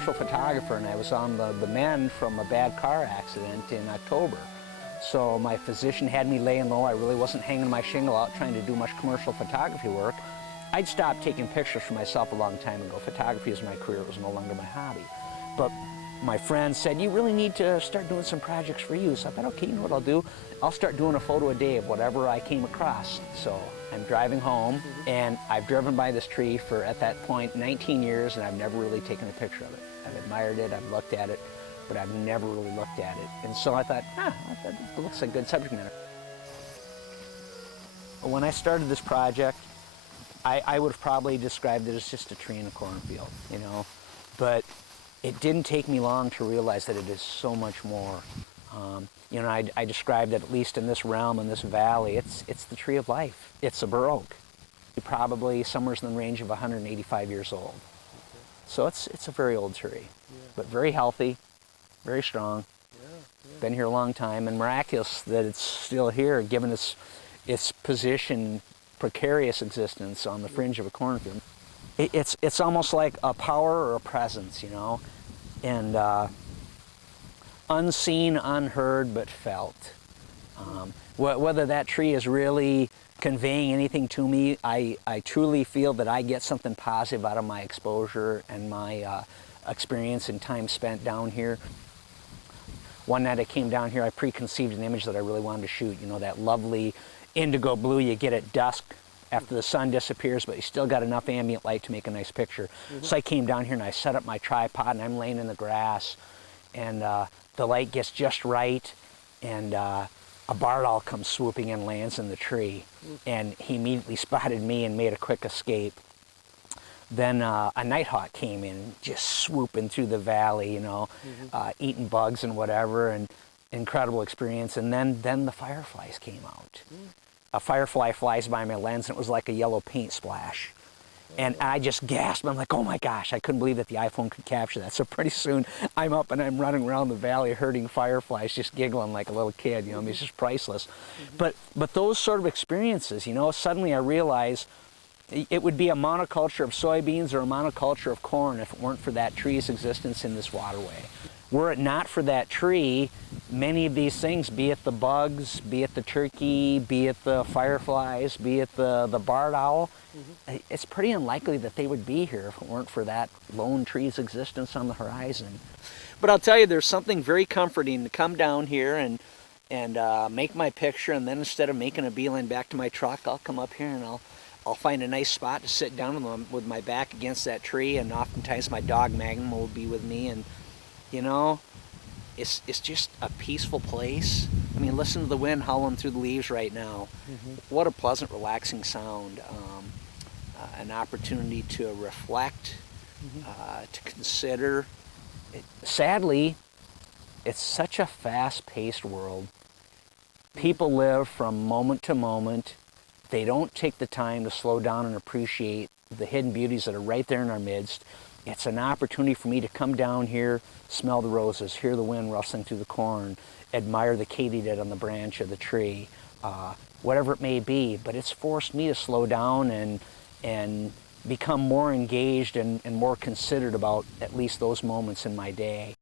commercial photographer, and I was on the mend from a bad car accident in October. So my physician had me laying low. I really wasn't hanging my shingle out trying to do much commercial photography work. I'd stopped taking pictures for myself a long time ago. Photography is my career. It was no longer my hobby. But my friend said, you really need to start doing some projects for you. So I thought, okay, you know what I'll do? I'll start doing a photo a day of whatever I came across. So I'm driving home, and I've driven by this tree for, at that point, 19 years, and I've never really taken a picture of it. I've admired it, I've looked at it, but I've never really looked at it. And so I thought, it looks like good subject matter. When I started this project, I would have probably described it as just a tree in a cornfield, you know, but it didn't take me long to realize that it is so much more. You know, I described it, at least in this realm, in this valley, it's the tree of life. It's a Bur Oak, probably somewhere in the range of 185 years old. Okay. So it's a very old tree, but very healthy, very strong. Been here a long time, and miraculous that it's still here, given its position, precarious existence on the fringe of a cornfield. It's almost like a power or a presence, you know, and unseen, unheard, but felt. Whether that tree is really conveying anything to me, I truly feel that I get something positive out of my exposure and my experience and time spent down here. One night I came down here, I preconceived an image that I really wanted to shoot, you know, that lovely indigo blue you get at dusk after the sun disappears, but you still got enough ambient light to make a nice picture. So I came down here and I set up my tripod, and I'm laying in the grass, and the light gets just right, and a barred owl comes swooping in, lands in the tree, and he immediately spotted me and made a quick escape. Then a nighthawk came in, just swooping through the valley, you know, eating bugs and whatever, and incredible experience. And then the fireflies came out. A firefly flies by my lens, and it was like a yellow paint splash. And I just gasped. I'm like, oh my gosh, I couldn't believe that the iPhone could capture that. So pretty soon I'm up and I'm running around the valley herding fireflies, just giggling like a little kid, you know, I mean, it's just priceless. But those sort of experiences, you know, suddenly I realized it would be a monoculture of soybeans or a monoculture of corn if it weren't for that tree's existence in this waterway. Were it not for that tree, many of these things, be it the bugs, be it the turkey, be it the fireflies, be it the barred owl, it's pretty unlikely that they would be here if it weren't for that lone tree's existence on the horizon. But I'll tell you, there's something very comforting to come down here and make my picture, and then instead of making a beeline back to my truck, I'll come up here and I'll find a nice spot to sit down with my back against that tree, and oftentimes my dog Magnum will be with me, and you know, it's just a peaceful place. I mean, listen to the wind howling through the leaves right now. What a pleasant, relaxing sound. An opportunity to reflect, to consider. Sadly, it's such a fast-paced world. People live from moment to moment. They don't take the time to slow down and appreciate the hidden beauties that are right there in our midst. It's an opportunity for me to come down here, smell the roses, hear the wind rustling through the corn, admire the katydid on the branch of the tree, whatever it may be. But it's forced me to slow down and become more engaged and more considered about at least those moments in my day.